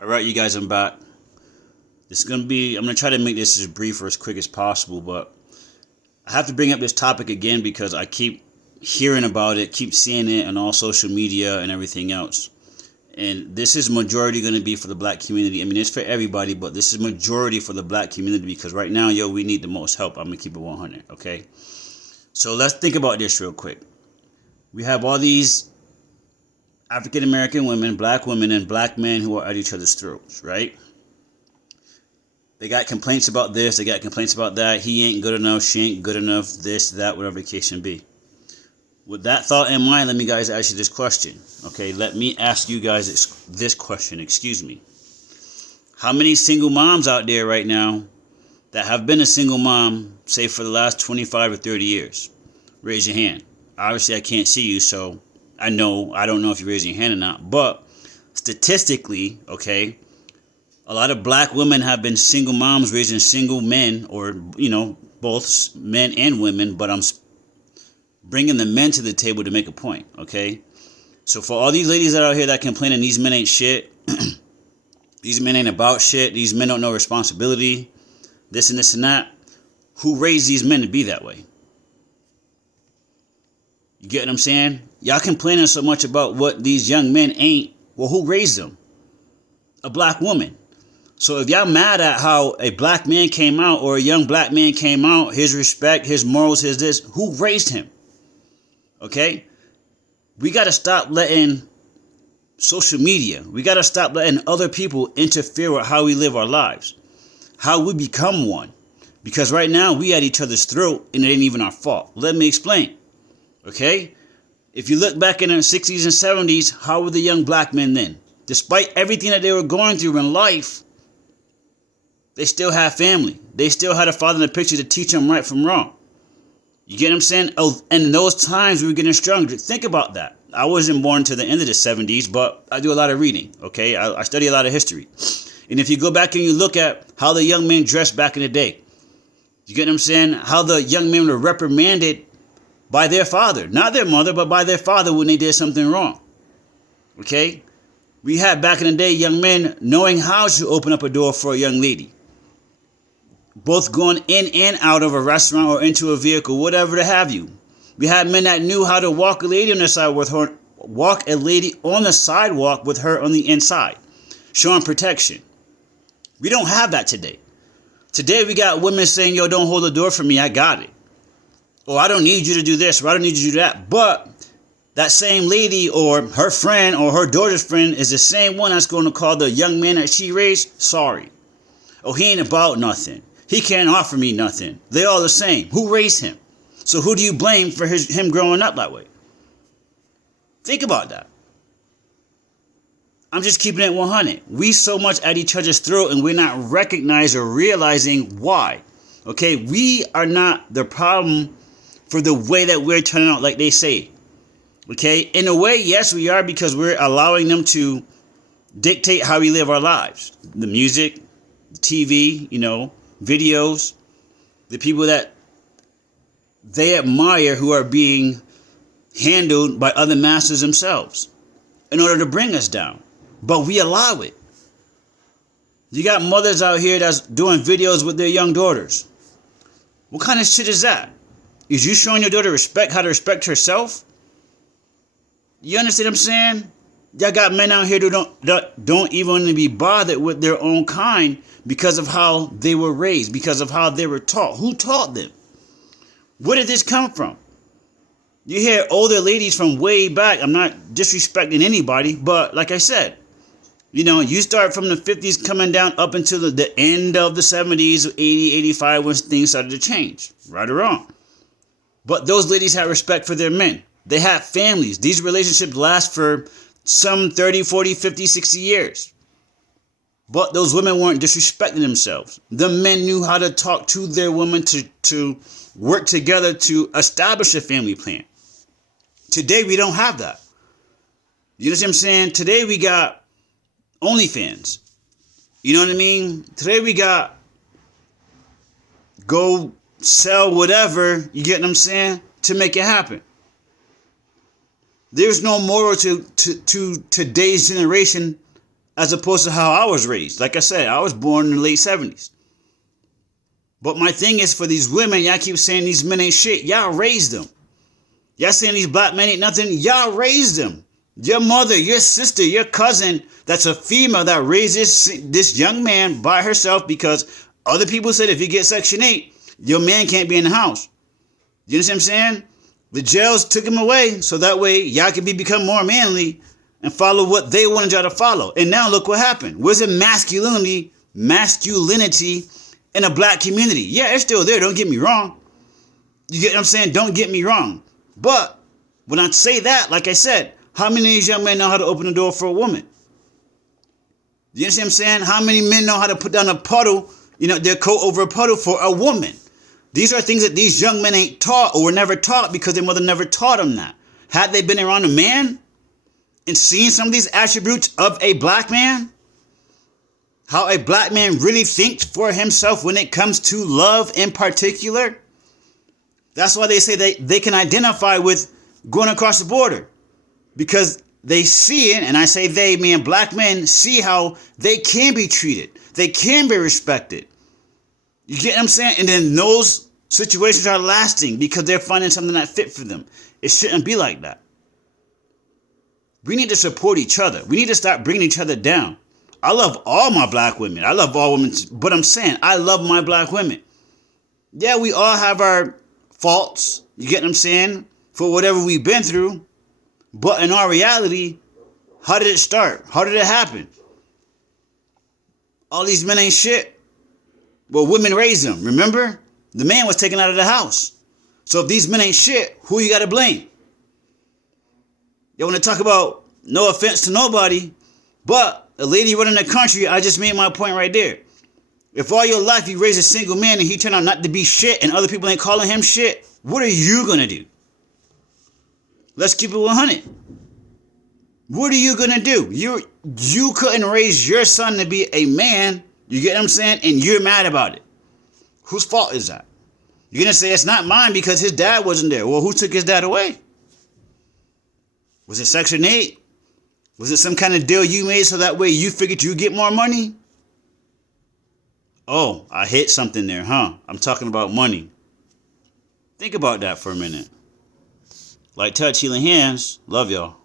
All right, you guys, I'm back. I'm gonna try to make this as brief or as quick as possible, but I have to bring up this topic again because I keep hearing about it, keep seeing it on all social media and everything else. And this is majority going to be for the black community. I mean, it's for everybody, but this is majority for the black community because right now, we need the most help. I'm going to keep it 100, okay? So let's think about this real quick. We have all these African American women, and black men who are at each other's throats, right? They got complaints about this, they got complaints about that. He ain't good enough, she ain't good enough, this, that, whatever the case may be. With that thought in mind, let me guys ask you this question. Okay, let me ask you guys this question, excuse me. How many single moms out there right now that have been a single mom, say for the last 25 or 30 years? Raise your hand. Obviously, I can't see you, so I don't know if you're raising your hand or not. But statistically, okay, a lot of black women have been single moms raising single men, or, both men and women, but I'm bringing the men to the table to make a point, okay? So for all these ladies that are out here that complaining these men ain't shit, these men ain't about shit, these men don't know responsibility, this and this and that, who raised these men to be that way? You get what I'm saying? Y'all complaining so much about what these young men ain't. Well, who raised them? A black woman. So if y'all mad at how a black man came out or a young black man came out, his respect, his morals, his this, who raised him? Okay? We got to stop letting social media, we got to stop letting other people interfere with how we live our lives, how we become one. Because right now we at each other's throat and it ain't even our fault. Let me explain. Okay? If you look back in the 60s and 70s, how were the young black men then? Despite everything that they were going through in life, they still had family. They still had a father in the picture to teach them right from wrong. You get what I'm saying? Oh, and in those times we were getting stronger. Think about that. I wasn't born to the end of the 70s, but I do a lot of reading, okay? I study a lot of history. And if you go back and you look at how the young men dressed back in the day, you get what I'm saying? How the young men were reprimanded by their father. Not their mother, but by their father when they did something wrong. Okay? We had back in the day young men knowing how to open up a door for a young lady. Both going in and out of a restaurant or into a vehicle, whatever to have you. We had men that knew how to walk a lady on the side with her, walk a lady on the sidewalk with her on the inside, showing protection. We don't have that today. Today we got women saying, yo, don't hold the door for me, I got it. Or I don't need you to do this, or I don't need you to do that. But that same lady or her friend or her daughter's friend is the same one that's going to call the young man that she raised sorry. Oh, he ain't about nothing. He can't offer me nothing. They all the same. Who raised him? So who do you blame for him growing up that way? Think about that. I'm just keeping it 100. We so much at each other's throat and we're not recognizing or realizing why. Okay, we are not the problem for the way that we're turning out like they say. Okay, in a way, yes, we are, because we're allowing them to dictate how we live our lives. The music, the TV, videos, the people that they admire who are being handled by other masters themselves in order to bring us down. But we allow it. You got mothers out here that's doing videos with their young daughters. What kind of shit is that? Is you showing your daughter respect, how to respect herself? You understand what I'm saying? Y'all got men out here who don't even want to be bothered with their own kind because of how they were raised, because of how they were taught. Who taught them? Where did this come from? You hear older ladies from way back. I'm not disrespecting anybody, but like I said, you start from the 50s coming down up until the end of the 70s, 80, 85, when things started to change. Right or wrong. But those ladies had respect for their men. They had families. These relationships last for some 30, 40, 50, 60 years. But those women weren't disrespecting themselves. The men knew how to talk to their women to work together to establish a family plan. Today, we don't have that. You know what I'm saying? Today, we got OnlyFans. You know what I mean? Today, we got go sell whatever, you get what I'm saying, to make it happen. There's no moral to today's generation as opposed to how I was raised. Like I said, I was born in the late 70s. But my thing is, for these women, y'all keep saying these men ain't shit. Y'all raised them. Y'all saying these black men ain't nothing. Y'all raised them. Your mother, your sister, your cousin, that's a female that raises this young man by herself because other people said if you get Section 8, your man can't be in the house. You understand what I'm saying? The jails took him away so that way y'all could become more manly and follow what they wanted y'all to follow. And now look what happened. Where's the masculinity in a black community? Yeah, it's still there. Don't get me wrong. You get what I'm saying? Don't get me wrong. But when I say that, like I said, how many of these young men know how to open the door for a woman? You understand what I'm saying? How many men know how to put down a puddle, their coat over a puddle for a woman? These are things that these young men ain't taught or were never taught because their mother never taught them that. Had they been around a man and seen some of these attributes of a black man, how a black man really thinks for himself when it comes to love in particular, that's why they say they can identify with going across the border. Because they see it, and I say they, meaning black men, see how they can be treated. They can be respected. You get what I'm saying? And then those situations are lasting because they're finding something that fit for them. It shouldn't be like that. We need to support each other. We need to stop bringing each other down. I love all my black women. I love all women. But I'm saying I love my black women. Yeah, we all have our faults. You get what I'm saying? For whatever we've been through. But in our reality, how did it start? How did it happen? All these men ain't shit. Well, women raised them. Remember? The man was taken out of the house. So if these men ain't shit, who you got to blame? You want to talk about no offense to nobody, but a lady running the country, I just made my point right there. If all your life you raise a single man and he turned out not to be shit and other people ain't calling him shit, what are you going to do? Let's keep it 100. What are you going to do? You couldn't raise your son to be a man, you get what I'm saying? And you're mad about it. Whose fault is that? You're going to say it's not mine because his dad wasn't there. Well, who took his dad away? Was it Section 8? Was it some kind of deal you made so that way you figured you'd get more money? Oh, I hit something there, huh? I'm talking about money. Think about that for a minute. Like touch, healing hands. Love y'all.